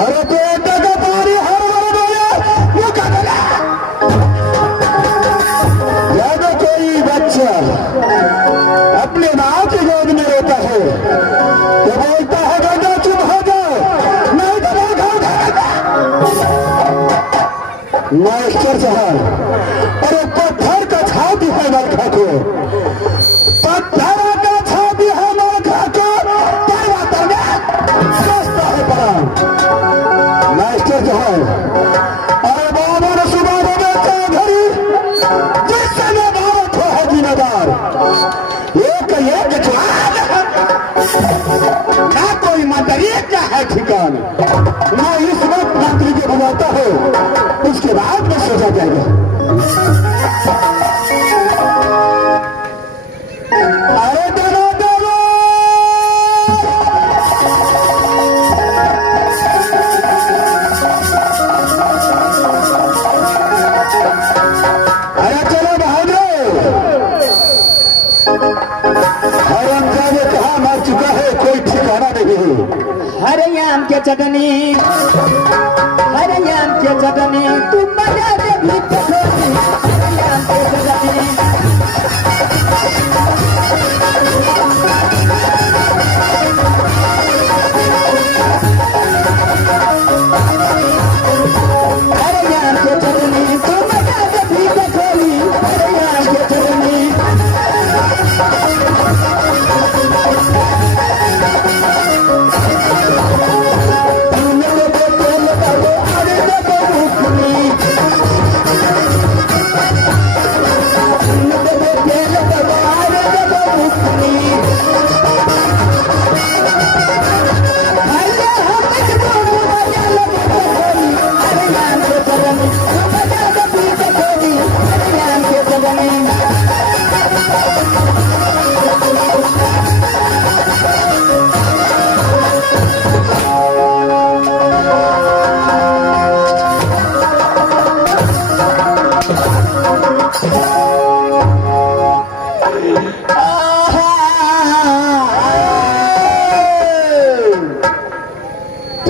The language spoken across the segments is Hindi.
अरे बेटा का पानी हर बार बोले वो कहा जब कोई बच्चा अपने माँ की गोद में रोता है तो बोलता है बेटा चुप हो जाओ नहीं तो मैं खाऊंगा। मास्टर साहब अरे पत्थर का छाती है मरखा को, पत्थर का छाती है मरखा को परवाता में सस्ता है पड़ा। मास्टर साहब अरे बाबा ने सुबह में बेचा घड़ी जिससे मैं भारत हो है जिम्मेदार एक ना कोई मंत्री क्या है ठिकान। मैं इस वक्त मंत्री को बुलाता हूँ उसके बाद में सोचा जाएगा। अरे देना देना अरे चलो बहादुर हरमजा ने कहा मर चुका है कोई ठिकाना नहीं है। हरे आम के चटनी हरे आम के चटनी तुम मजा दे भी चटनी हरे आम के चटनी हरे आम के चटनी तुम मजा दे भी चटनी हरे आम के चटनी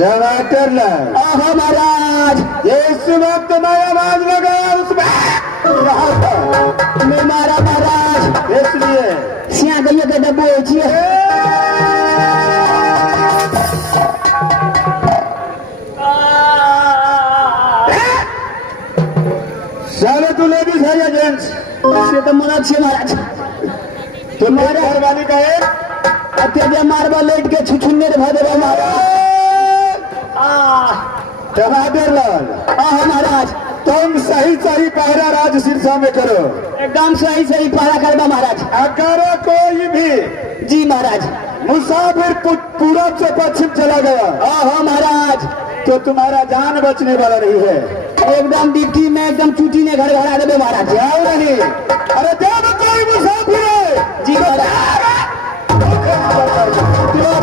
टमाटर ला महाराज इस वक्त मैं आवाज लगाया उसमें यहाँ था मैं मारा महाराज इसलिए सिया गई के डब्बो छिए सारे तू लेडीज है या जेंट्स से तो मना छे महाराज तुम्हारे घर वाली का एक अत्याचार मारवा लेट के छुछुन्ने रे भदवा महाराज टमाटर लाल महाराज तुम सही सही पहरा राज सिरसा में करो एकदम सही सही पारा करवा महाराज। अगर कोई भी जी महाराज मुसाफिर पूरब से पश्चिम चला गया महाराज तो तुम्हारा जान बचने वाला नहीं है। एकदम डिप्टी में एकदम चूटी ने घर घर देवे महाराज। जाओ नहीं अरे जब कोई मुसाफिर है जी महाराज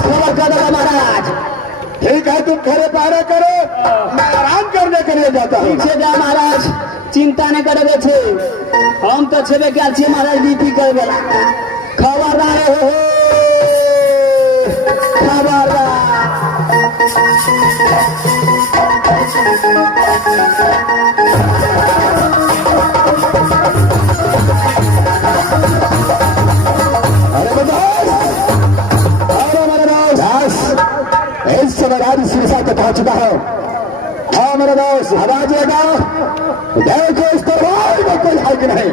खबर कर देगा महाराज। ठीक है तुम खड़े पहरा करो मैं आराम करने के लिए जाता हूँ। ठीक से जा महाराज चिंता नहीं करबे छे हम तो छेबे क्या छे महाराज ड्यूटी करे वाला खबरदार हो खबरदार। अरे बताओ इस समय राज सिरसा तक पहुंच चुका है। हाँ मेरे दोस्त आवाज लगाओ देखो इस दरबार में कोई है कि नहीं।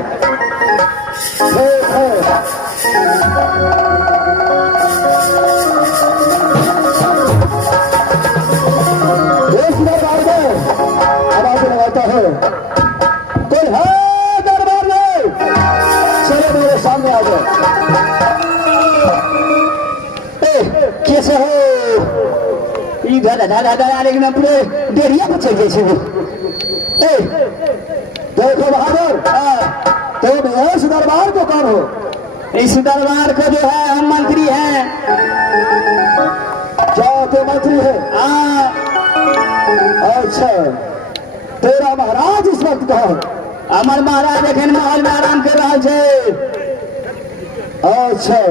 इस दरबार में आवाज लगाता है कोई है दरबार में चलो मेरे सामने आ जाओ। कैसे हो इधर दादा लेकिन पूरे डेरिया पर चल गए। देखो बहादुर तुम इस दरबार को कौन हो? इस दरबार को जो है हम मंत्री हैं। क्या तो मंत्री है? हाँ अच्छा तेरा महाराज इस वक्त कहाँ है? अमर महाराज एखन महल में आराम कर रहा है। अच्छा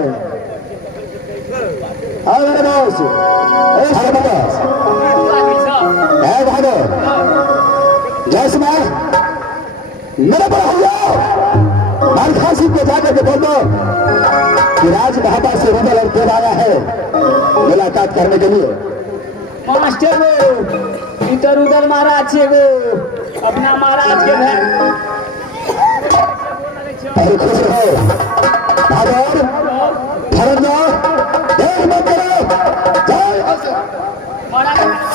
अरे दोस्त जैसे मैं मेरे पर हो जाओ माल खासी को जाकर के बोल दो कि राज महाबा से रुदल और देव आया है मुलाकात करने के लिए। मास्टर वो इधर उधर महाराज छे वो अपना महाराज के घर अरे खुश रहो और फरक जाओ देर मत करो जाओ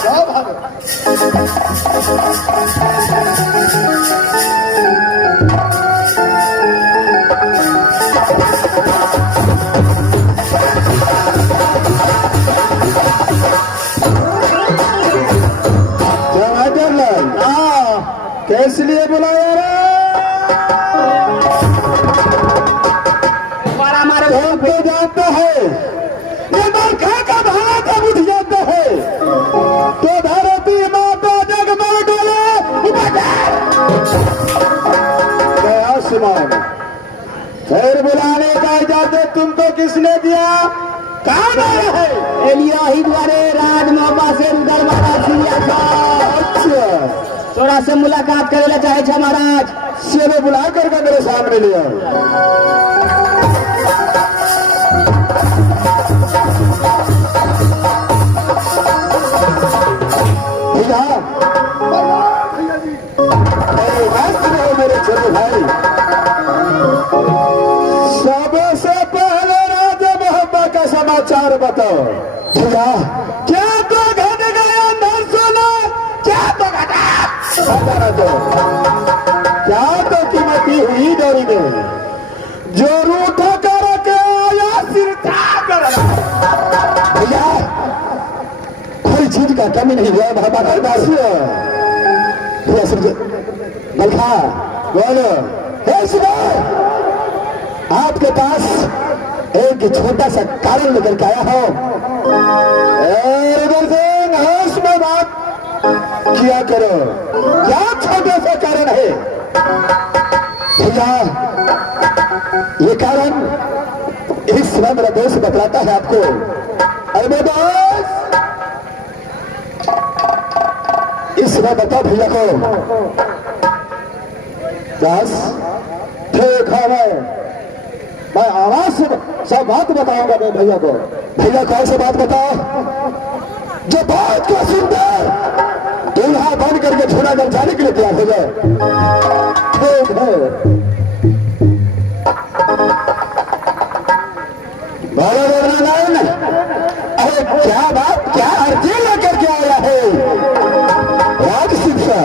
जाओ भागो। किस लिए बुलाया रे? तुम तो जानते हो ये मरखा का भाला का बुझ जाता है तो धरती माता जग में डोले आसमान फिर बुलाने का इजाजत तुमको किसने दिया? कौन आया है? एलिया ही द्वारे राज महाबा से रुदल महाराज सिया था। अच्छा थोड़ा से मुलाकात करेला चाहे छे महाराज से बुला करके मेरे सामने लिया। मेरे छोटे भाई सबसे पहले राजा मोहब्बा का समाचार बताओ भैया। क्या तो घट गया नरसोना? क्या तो घटा? क्या तो कीमती हुई डोरी में जो रूठा करके आया सिर कर भैया कोई चीज का कमी नहीं हुआ बाबा का दासी भैया समझे मलखा बोलो आपके पास एक छोटा सा कारण लेकर के आया हो इधर से होश में बात किया करो। क्या छोटे सा कारण है भैया? ये कारण इस समय मेरा दोस्त बतलाता है आपको। अरे मेरे दोस्त इस समय बताओ भैया को बस ठीक है मैं आवाज से सब बात बताऊंगा मैं भैया को। भैया कौन सी बात बताओ जो बात को सुनकर दूल्हा बन करके छोड़ा कर जाने के लिए तैयार हो जाए। ठीक है बोलो नारायण। अरे क्या बात क्या अर्जी लेकर के आया है राज शिक्षा?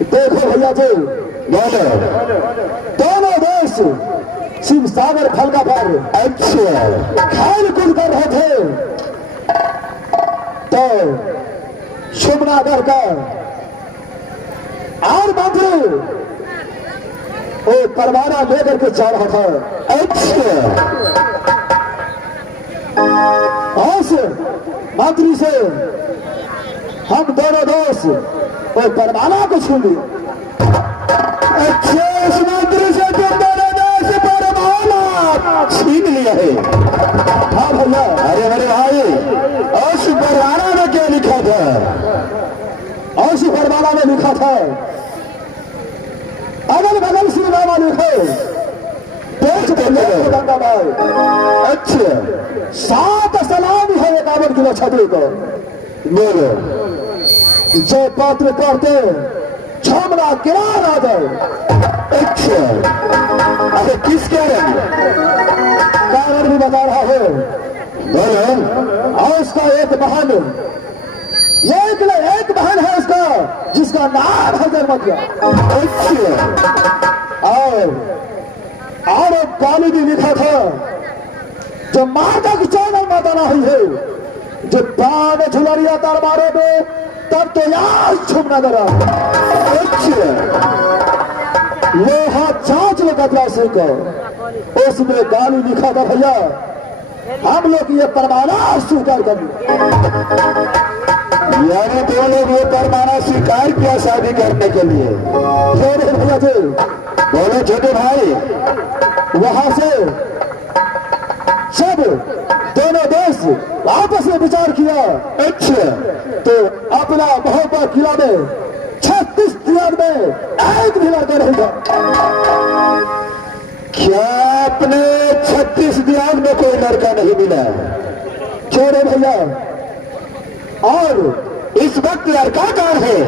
देखो भैया जी बोलो दोनों देश शिव सागर फलका पर अच्छा खेल कूद कर रहे थे तो शुभनागर का और मंत्री वो परवाना लेकर के जा रहा था। अच्छा मंत्री से हम दोनों दोस्त वो परवाना को छू लिए। अच्छा उस मंत्री से तुम दोनों दोस्त परवाना छीन लिया है? हाँ भैया। अरे मेरे भाई उस परवाना में क्या लिखा था? उस परवाना में लिखा था अगल बगल श्री रामा लिखे देश भाई। अच्छा 7 सलामी है 51 किलो छतरी को बोलो जो पत्र पढ़ते छमना किरार आ जाए। अच्छा अरे किस कारण भी बता रहा है बोलो। और उसका एक बहन एक बहन है उसका जिसका नाम है जन्मतिया। और गाली भी लिखा था जो माता की चावल माता नहीं है जो बाण झुलरिया तार मारे में तब तो यार छुपना दरा लोहा चाच लगा सिंह को उसमें गाली लिखा था भैया हम लोग ये परमाना स्वीकार कर यानी दो लोग ये परमाना स्वीकार किया शादी करने के लिए। भैया जी बोलो छोटे भाई वहां से सब दोनों देश आपस में विचार किया। अच्छा तो अपना मोहब्बत किला में 6 दिमाग में एक भी लड़का नहीं था। क्या अपने 36 दिमाग में कोई लड़का नहीं मिला? छोड़े भैया। और इस वक्त लड़का कौन है?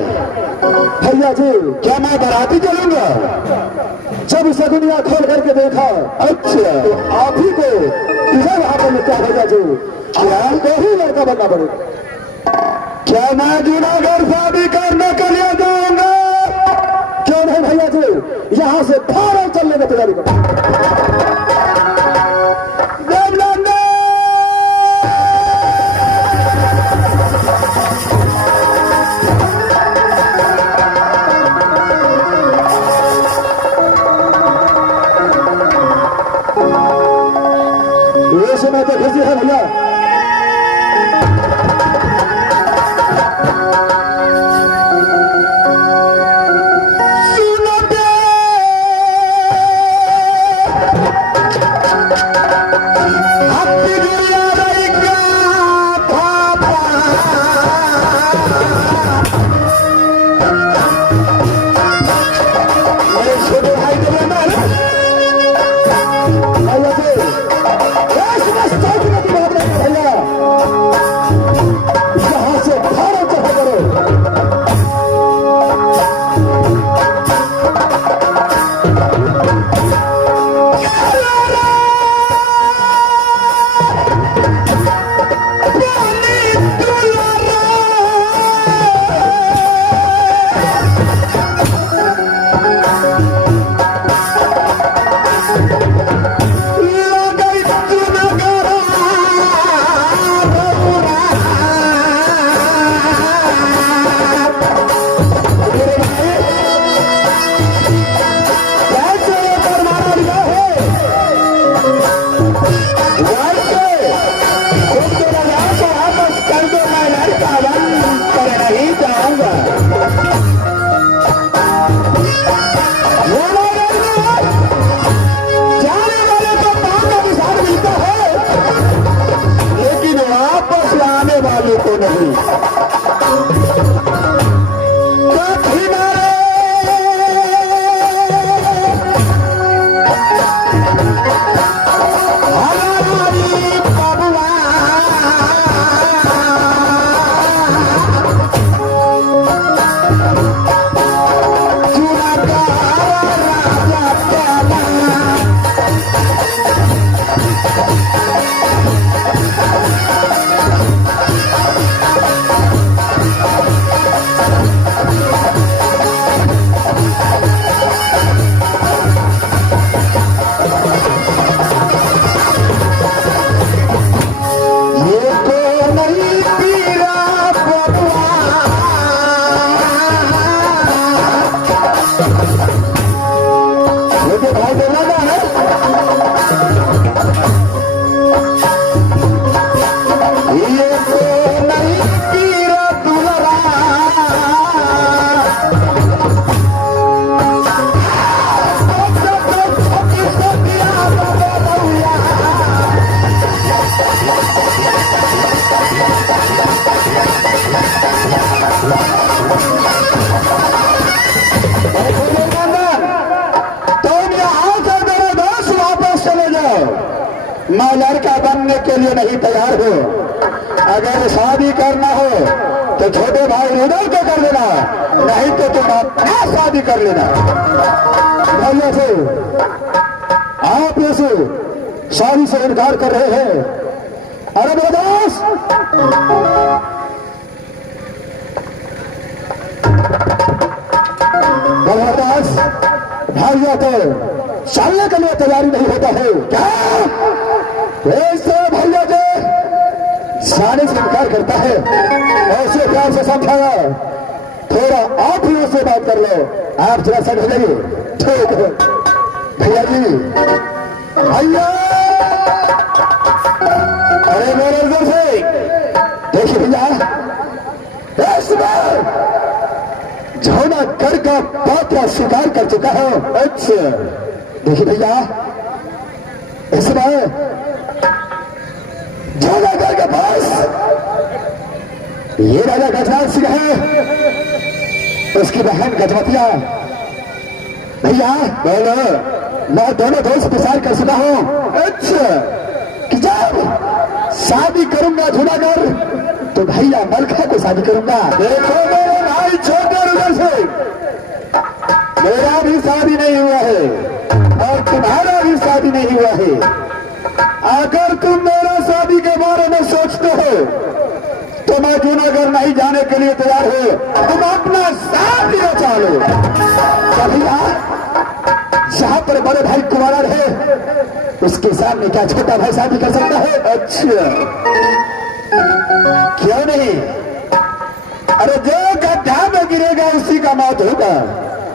भैया जी, क्या मैं बाराती चलूंगा? जब सगुनिया खोल करके देखा, अच्छा तो आप ही को इधर वहां पर लगता भैया जी, क्या को ही लड़का बनना पड़ेगा। क्या मैं जूनागढ़ शादी करने के लिए जाऊंगा? क्यों नहीं भैया जी, यहां से फौरन चलने की तैयारी करो। ये समय तो खुशी है भैया। मैं लड़का बनने के लिए नहीं तैयार हूं। अगर शादी करना हो तो छोटे भाई हृदय को कर लेना, नहीं तो तुम अपना शादी कर लेना। भैया से आप ऐसे शादी से इनकार कर रहे हैं? अरे ब्रदर्स, भैया तो चलने के लिए तैयारी नहीं होता है क्या? ऐसे भैया जो जाने से इनकार करता है, ऐसे प्यार से समझाया, थोड़ा आप ही उससे बात कर लो। आप जरा समझ जाइए। ठीक है भैया जी। भैया अरे मेरे इधर से देखिए भैया, झोना कर का पात्रा स्वीकार कर चुका है। अच्छा देखिए भैया, इस समय झोनागढ़ के पास ये राजा गजराज सिंह है, उसकी बहन गजवतिया। भैया बोलो, मैं दोनों दोस्त विचार कर चुका हूँ। अच्छा, कि जब शादी करूंगा जूनागढ़ तो भैया मलखा को शादी करूंगा। देखो मेरे भाई छोटे उधर से, मेरा भी शादी नहीं हुआ है और तुम्हारा भी शादी नहीं हुआ है। अगर तुम मेरा शादी के बारे में सोचते हो तो मैं जूनागढ़ नहीं जाने के लिए तैयार हूं। तुम अपना शादी रचा लो। भैया जहां पर बड़े भाई कुंवारा है उसके सामने क्या छोटा भाई शादी कर सकता है? अच्छा, क्यों नहीं? अरे जो गड्ढा में गिरेगा उसी का मौत होगा।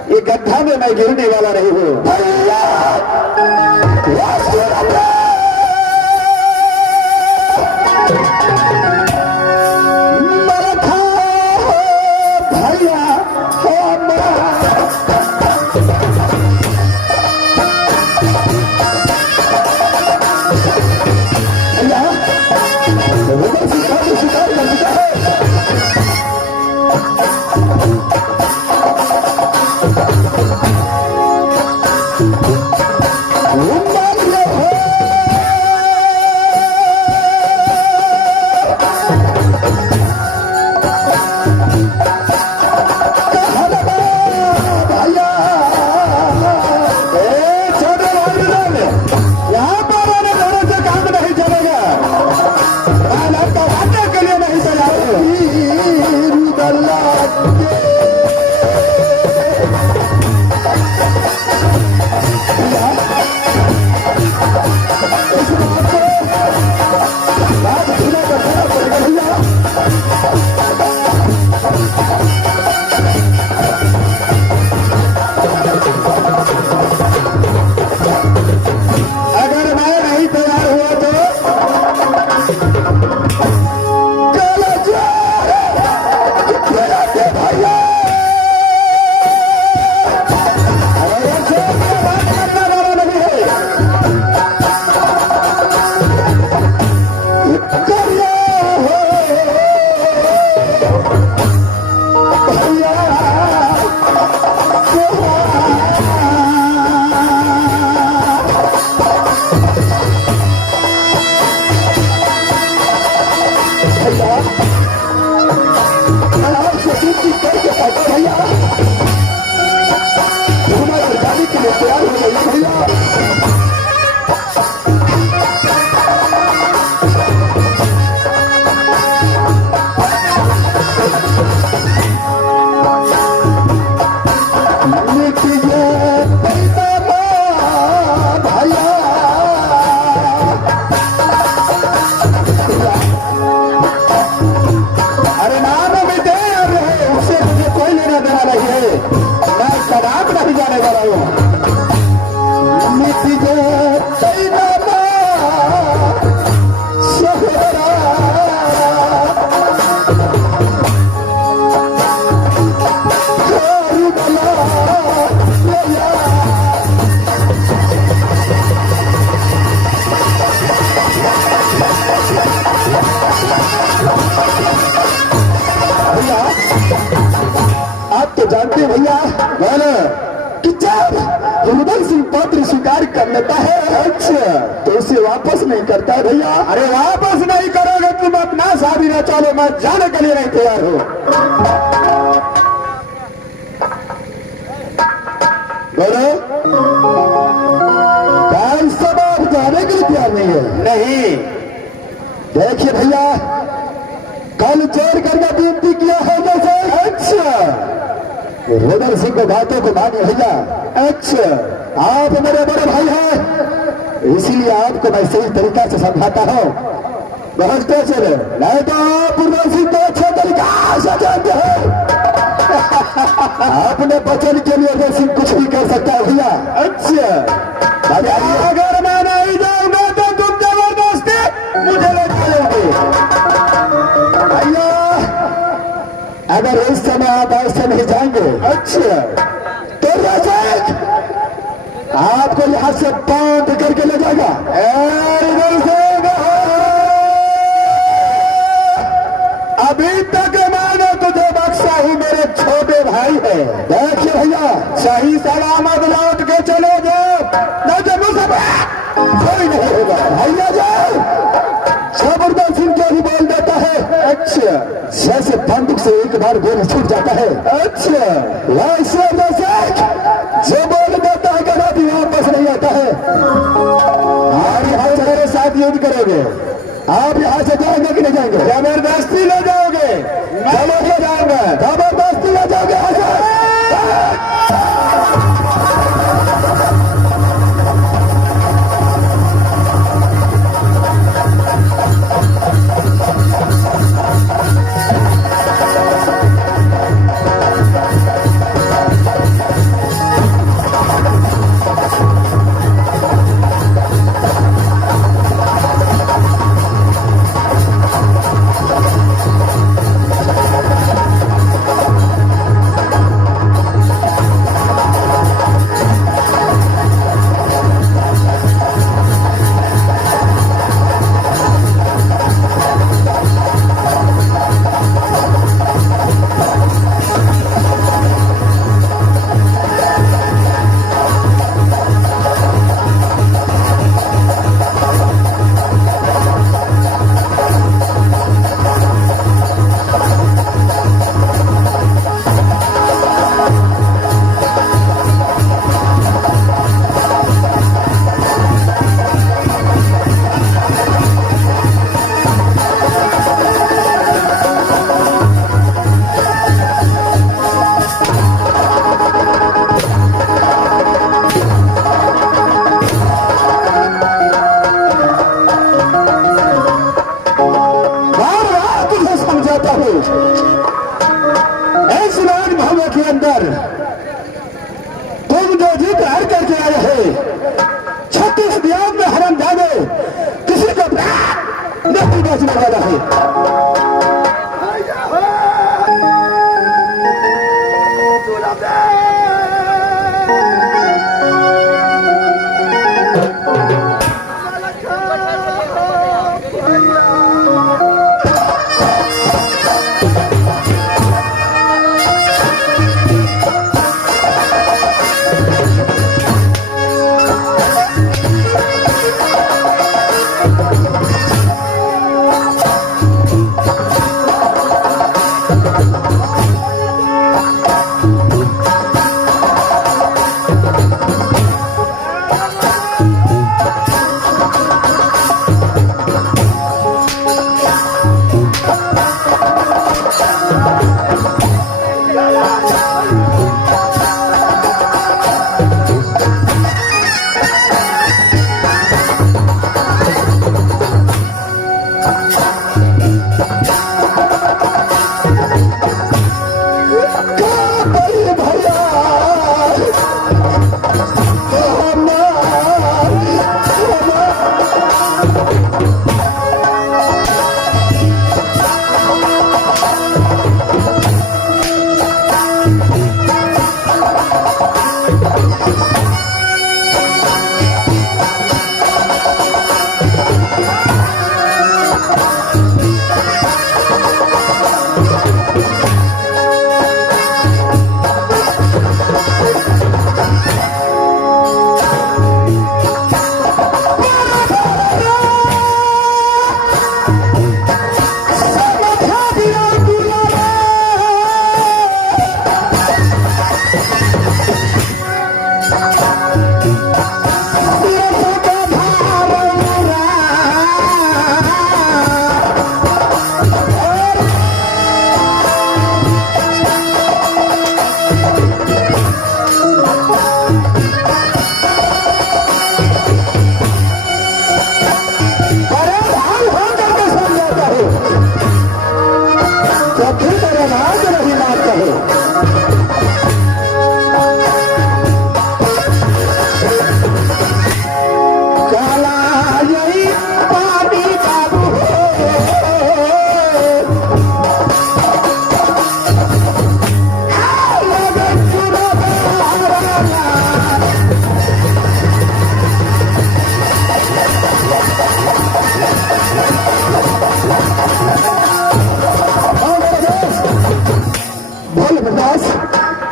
ये गड्ढा में मैं गिरने वाला नहीं हूं। भैया मलखा भैया शिकार कर चुका है। जानते भैया बोलो कि जब हृदय सिंह पत्र स्वीकार कर लेता है अच्छा तो उसे वापस नहीं करता है भैया। अरे वापस नहीं करोगे तुम अपना शादी न चलो, मैं जाने के लिए नहीं तैयार हूं। बोलो क्या इस सब आप जाने के लिए तैयार नहीं है? नहीं। देखिए भैया कल जोर करके विनती किया है जैसे अच्छा हृदय सिंह को बातों को मानिए भैया। अच्छा आप मेरे बड़े भाई हैं इसीलिए आपको मैं सही तरीका से समझाता हूँ। समझते चले नहीं तो आप हृदय सिंह को अच्छे तरीका से जानते हैं। अपने बचन के लिए हृदय सिंह कुछ भी कर सकता है भैया। अच्छा अगर मैं नहीं जाऊंगा तो तुम जबरदस्ती मुझे ले चलोगे भैया। अगर इस समय आप ऐसे नहीं जाएंगे अच्छा तो आपको यहां से बांध करके ले जाएगा। अभी तक मैंने तुझे बख्शा हूं मेरे छोटे भाई है। देखिए भैया, सही सलामत लौट के चले जाओ, नहीं तो मुझसे कोई नहीं होगा। भैया जाओ, जबरदस्त इनके भी बोल देता है। अच्छा, जैसे बंदूक से एक बार गोली छूट जाता है। अच्छा, वैसे जैसे जो बोल देता है कभी वापस नहीं आता है। आप यहाँ से मेरे साथ युद्ध करोगे? आप यहाँ से जाएंगे कि नहीं जाएंगे? जबरदस्ती ले जाओगे? चलो ले जाऊंगा। जबरदस्ती ले जाओगे यहाँ से? तुम जो जीत हार करके आए हो, 36 बियाह में हरम जाने किसी को नहीं बचने वाला है।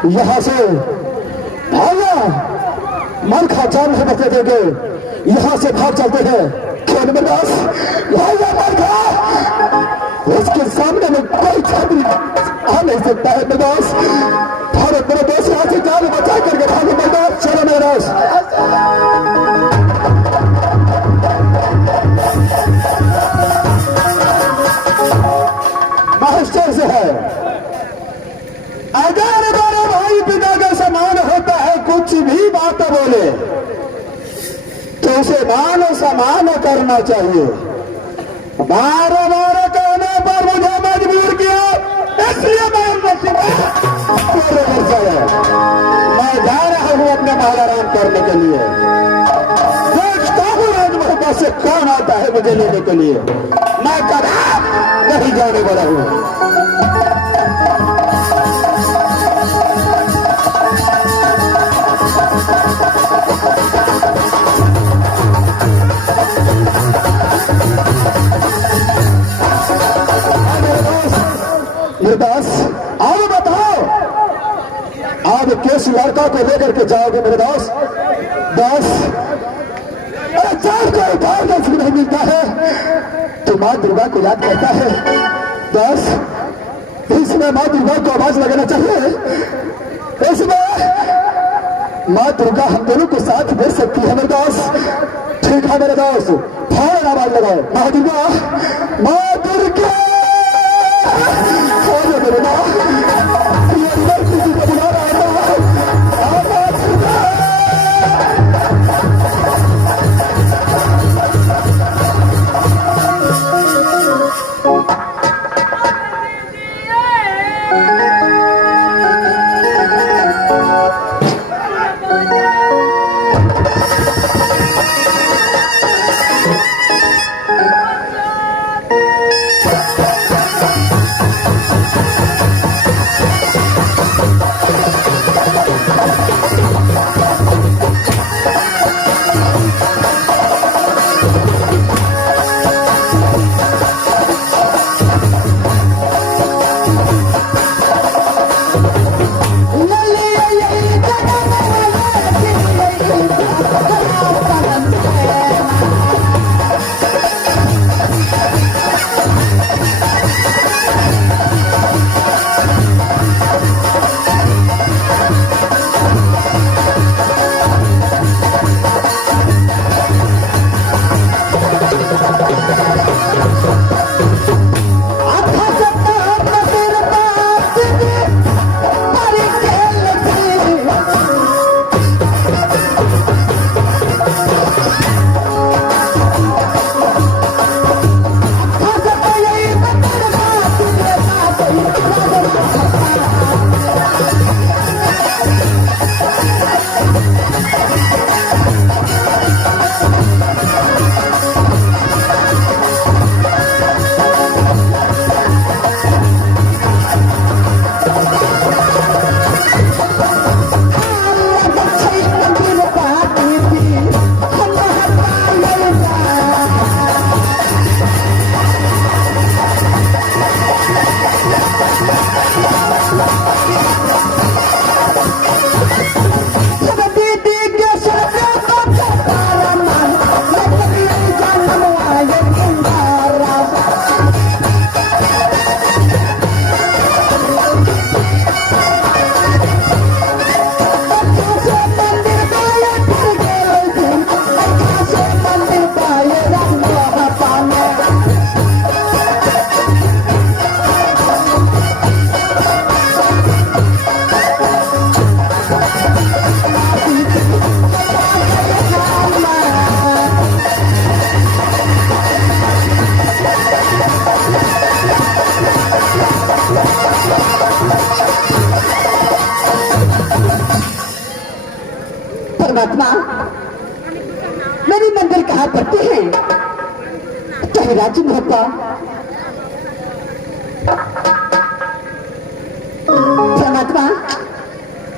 यहाँ से भागा, मन खा जान है बचने देंगे, यहाँ से भाग चलते हैं। खेल में दास भागा, मन खा, उसके सामने में कोई छात्र आ नहीं सकता है। मेरे दोस्त भारत मेरे दोस्त यहाँ से जान बचा करके भागे मेरे दोस्त। चलो मेरे दोस्त, मास्टर से है, अगर बड़े भाई पिता का समान होता है, कुछ भी बात बोले तो उसे मान सम्मान करना चाहिए। बार बार कहने पर मुझे मजबूर किया, इसलिए मैं जा रहा हूं अपने महल आराम करने के लिए। देखता हूं राजमहल से कौन आता है मुझे लेने के लिए। मैं कभी नहीं जाने वाला हूं। दास अब बताओ, आप किस लड़का को लेकर के जाओगे मेरे दोस्त? दास अरे चार को उठार का नहीं मिलता है तो माँ दुर्गा को याद करता है। दास इसमें माँ दुर्गा को आवाज लगाना चाहिए, इसमें माँ दुर्गा हम दोनों को साथ दे सकती है मेरे दोस्त। ठीक है मेरे दोस्त, फौरन आवाज लगाओ, माँ दुर्गा, माँ दुर्गा। परमात्मा मेरी मंदिर कहाँ पड़ते हैं? चाहे राज्य में होता। परमात्मा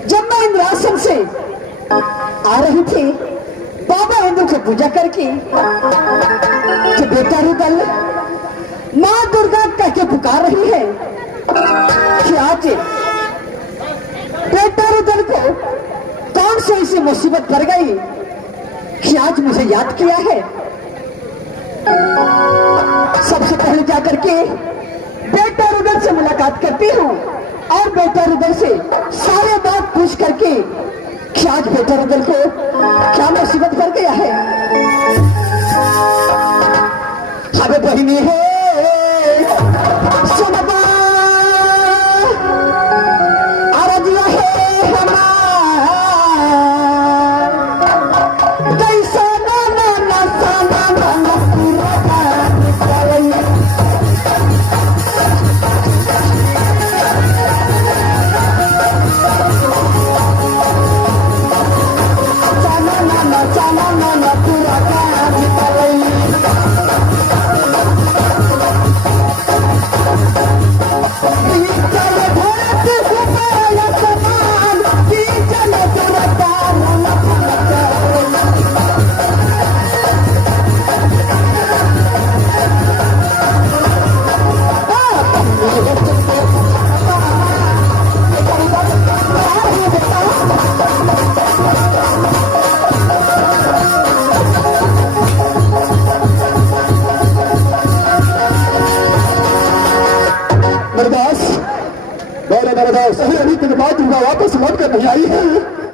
जब मैं इंद्रासन से आ रही थी, बाबा इंद्र को पूजा करके कि बेटा रुदल माँ दुर्गा कह के पुकार रही है कि आज बेटा मुसीबत पड़ गई कि आज मुझे याद किया है। सबसे पहले जाकर के बेटा रुदल से मुलाकात करती हूँ और बेटा रुदल से सारे बात पूछ करके कि आज बेटा रुदल को क्या मुसीबत पड़ गया है। अबे बहिनी है सुनबा आराधिया है हमार कैसा ना ना ना साना ना ना पूरा निकल साना ना ना पूरा निकल बर्दाश्त, अभी अभी तक बात वापस लौट कर नहीं आई है।